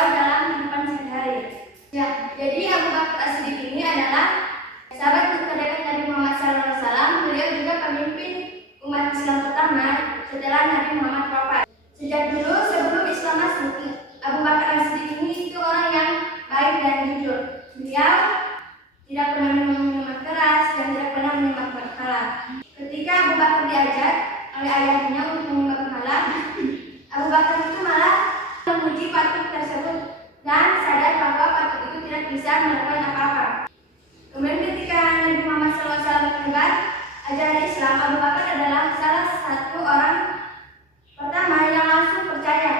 beliau dalam kehidupan sehari-hari. Ya, jadi Abu Bakar As-Siddiq ini adalah sahabat terdekat Nabi Muhammad SAW. Beliau juga pemimpin umat Islam pertama setelah Nabi Muhammad wafat. Sejak dulu sebelum Islam masuk, Abu Bakar As-Siddiq ini itu orang yang baik dan jujur. Beliau tidak pernah minum minuman keras dan tidak pernah menyembah berhala. Ketika Abu Bakar diajak oleh ayahnya untuk menyembah berhala, Abu Bakar itu malah memuji patung tersebut dan sadar bahwa patung itu tidak bisa melakukan apa-apa. Kemudian ketika Nabi Muhammad SAW menyebar ajaran Islam, Abu Bakar adalah salah satu orang pertama yang langsung percaya.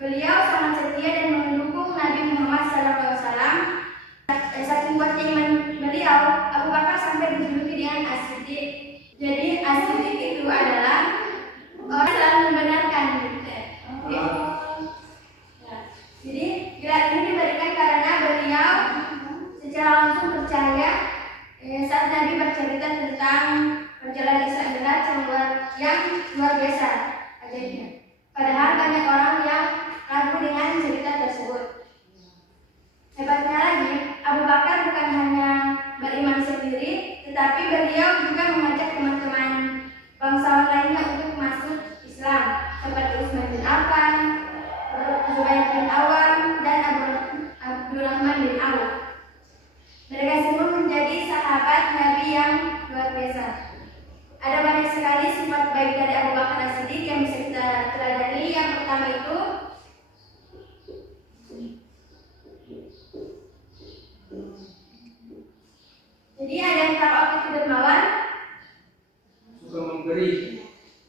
Beliau sangat setia dan mendukung Nabi Muhammad SAW. Saking kuatnya iman beliau, Abu Bakar sampai dijuluki dengan As-Siddiq. Jadi As-Siddiq itu adalah orang yang selalu membenarkan. Jadi gelar ini diberikan karena beliau secara langsung percaya saat Nabi bercerita tentang perjalanan Isra Mi'raj yang luar biasa ajaibnya. Padahal banyak orang yang ragu dengan cerita tersebut. Hebatnya lagi, Abu Bakar bukan hanya beriman sendiri, tetapi beliau juga mengajak teman-teman bangsawan lainnya untuk masuk Islam, seperti Utsman bin Affan, Zubair bin Awam, dan Abdurrahman bin Auf. Mereka semua menjadi sahabat Nabi yang luar biasa. Ada banyak sekali sifat baik dari Abu Bakar As-Siddiq yang bisa kita teladani. Yang pertama itu jadi ada yang tahu itu dermawan, suka memberi.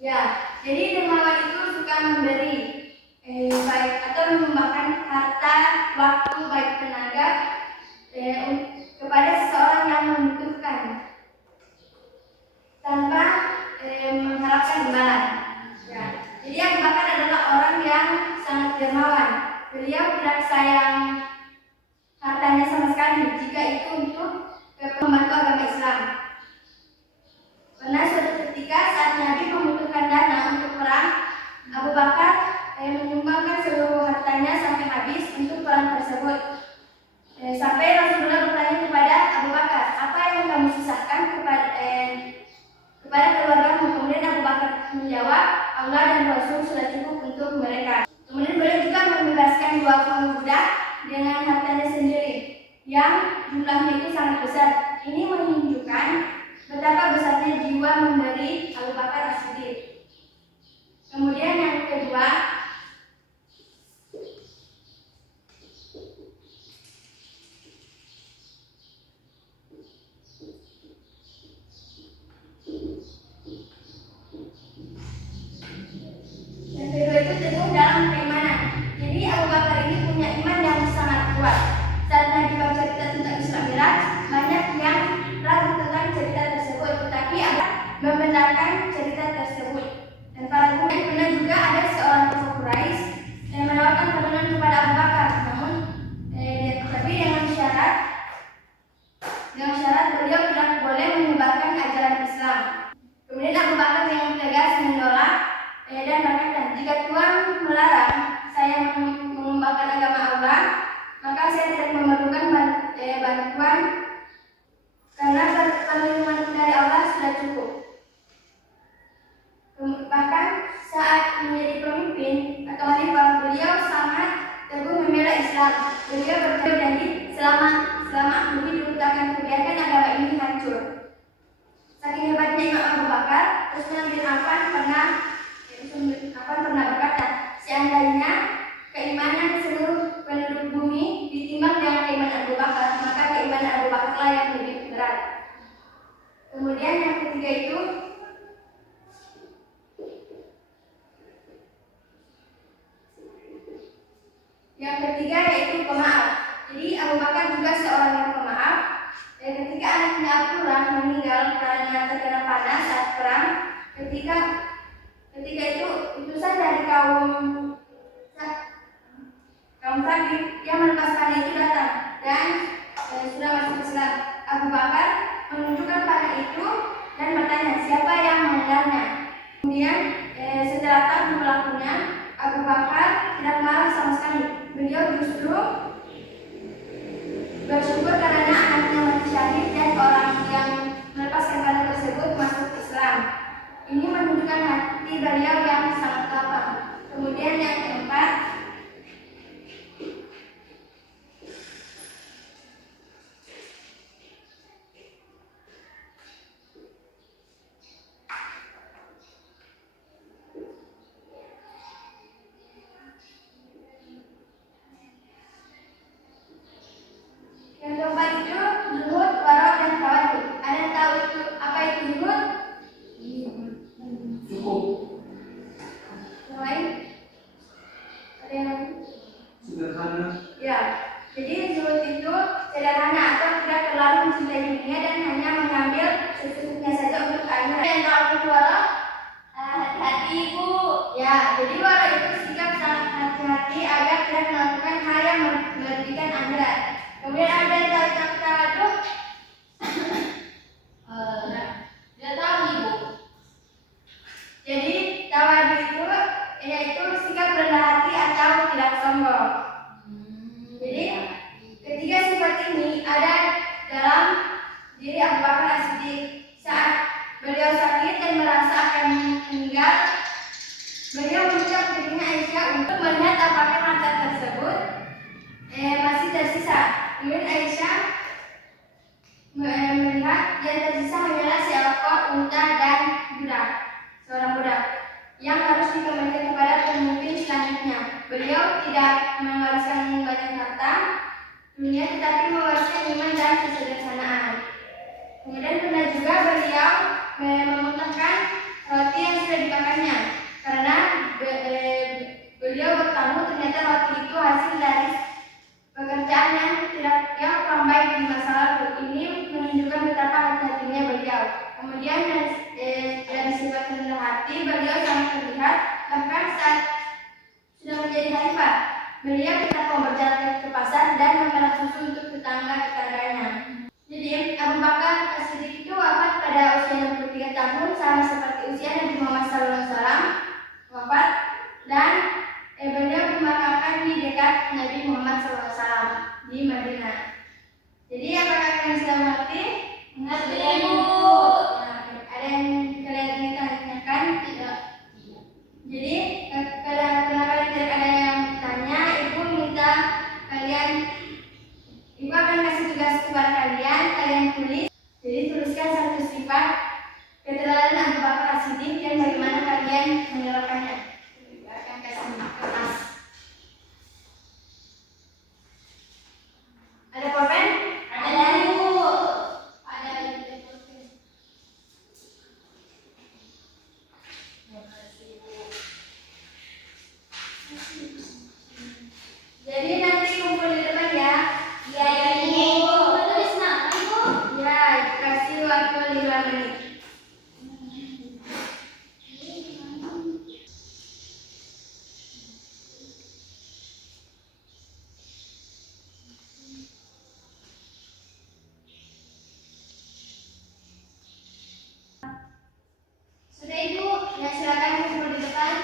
Ya, jadi dermawan itu suka memberi, baik atau menyumbangkan harta, waktu, baik tenaga kepada seseorang yang membutuhkan tanpa mengharapkan imbalan. Ya, jadi Abu Bakar adalah orang yang sangat dermawan. Beliau tidak sayang hartanya sama sekali jika itu untuk membantu agama Islam. Pernah suatu ketika saat Nabi membutuhkan dana untuk perang, Abu Bakar menyumbangkan seluruh hartanya sampai habis untuk perang tersebut. Sampai Rasulullah bertanya kepada Abu Bakar, apa yang kamu sisahkan kepada keluargamu? Kemudian Abu Bakar menjawab, Allah dan Rasul sudah cukup untuk mereka. Kemudian beliau juga membebaskan 20 budak dengan hartanya sendiri yang jumlahnya itu sangat besar. Ini menunjukkan betapa besarnya jiwa memberi Abu Bakar As-Siddiq. Kemudian yang kedua, itu teguh dalam keimanan. Jadi Abu Bakar ini punya iman yang sangat kuat. Saat Nabi bercerita tentang Isra Mi'raj, banyak yang ragu tentang cerita tersebut, tetapi ada membenarkan cerita tersebut. Dan para ulama pernah juga ada seorang tokoh Quraisy yang menawarkan pertolongan kepada Abu Bakar, namun tapi dengan syarat beliau tidak boleh menyebarkan ajaran Islam. Kemudian Abu Bakar yang tegas menolak dan berkata, jika Tuhan melarang saya mengembangkan agama Allah, maka saya tidak memerlukan bantuan karena perlindungan dari Allah sudah cukup. Bahkan saat menjadi pemimpin atau khalifah, beliau sangat teguh membela Islam. Beliau berjanji selama aku hidup akan membiarkan agama ini hancur. Saking hebatnya Imam Abu Bakar, Utsman bin Affan pernah berkata, seandainya keimanan seluruh penduduk bumi ditimbang dengan keimanan Abu Bakar, maka keimanan Abu Bakar lah yang lebih berat. Kemudian yang ketiga itu yaitu pemaaf. Jadi Abu Bakar juga seorang yang pemaaf. Dan ketika anaknya Abdullah meninggal karena terkena panah saat perang, ketika itu utusan dari kaum Taghlib yang melepas panah itu datang dan sudah masuk Islam. Abu Bakar menunjukkan panah itu dan bertanya siapa yang mengenalnya. Kemudian setelah tahu pelakunya, Abu Bakar tidak marah sama sekali. beliau justru bersyukur karena anaknya mati syahid dan orang yang melepaskan panah tersebut masuk Islam. Ini menunjukkan hati beliau yang sangat lapang. Kemudian yang keempat, itu zuhud, warok, dan tawadhu. Ada yang tahu itu apa itu zuhud? Cukup. Yang lain? Ada yang lain? Sederhana. Ya, jadi zuhud itu sederhana atau tidak terlalu mencintai dunia dan hanya mengambil secukupnya saja untuk akhirat. Yang tahu itu warok? Hati-hati ibu. Ya, jadi warok itu sikap sangat hati-hati agar tidak melakukan hal yang merugikan akhirat. Kemudian ada yang tahu tawadhu? Dia tahu ibu. Jadi tawadhu itu yaitu sikap rendah hati atau tidak sombong. Jadi ketiga sifat ini ada dalam diri Abu Bakar As-Siddiq. Saat beliau sakit dan merasa akan meninggal, beliau mengucap dirinya Aisyah untuk melihat apakah mata tersebut masih tersisa. Kemudian Aisyah melihat yang tersisa hanyalah seekor unta dan seorang budak yang harus dikembalikan kepada pemimpin selanjutnya. Beliau tidak mewariskan banyak harta dunia, tetapi mewariskan iman dan kesederhanaan. Kemudian pernah juga beliau memuntahkan roti yang sudah dimakannya karena beliau bertamu ternyata roti itu hasil dari pekerjaan yang kurang baik di masa lalu. Ini menunjukkan betapa hati-hatinya beliau. Kemudian dari sifat rendah hati beliau sangat terlihat bahkan saat sudah menjadi khalifah. Beliau tetap mau berjalan ke pasar dan memerah susu untuk tetangga-tetangganya. Jadi Abu Bakar As-Siddiq itu wafat pada usia 63 tahun sama seperti usia Nabi Muhammad SAW wafat, dan beliau dimakamkan di dekat Nabi Muhammad SAW di Madinah. Jadi apakah kalian sudah mengerti? Mengerti ibu. Ada yang kalian ingin tanyakan? Tidak. Jadi karena kalian tidak ada yang bertanya, ibu minta kalian, ibu akan kasih tugas kepada kalian tulis. Jadi tuliskan satu sifat keterangan Abu Bakar As-Siddiq dan bagaimana kalian menerapkannya. Ibu akan kasih kertas. Ada pulpen? Ada ibu. Ada pulpen. Jadi nanti kumpul di depan ya. Iya ibu. Tulis nama ibu. Ya, kasih waktu 5 menit. Sudah ibu, ya silakan kumpul di depan.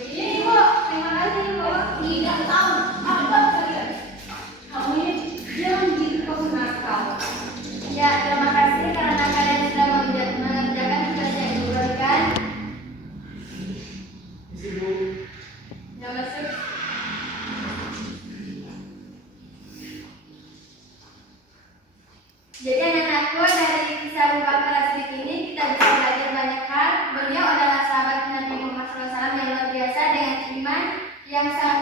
Ini ibu, terima kasih ibu. Tidak tahu apa kalian. Kamu ini jangan nakal. Ya, terima kasih karena kalian sudah mengerjakan tugas yang ibu berikan. Isi Bu. Ya, masuk. Jadi anak-anakku, dari kisah Abu Bakar As-Siddiq ini kita bisa belajar banyak hal. Beliau adalah sahabat Nabi Muhammad SAW yang luar biasa dengan iman yang sangat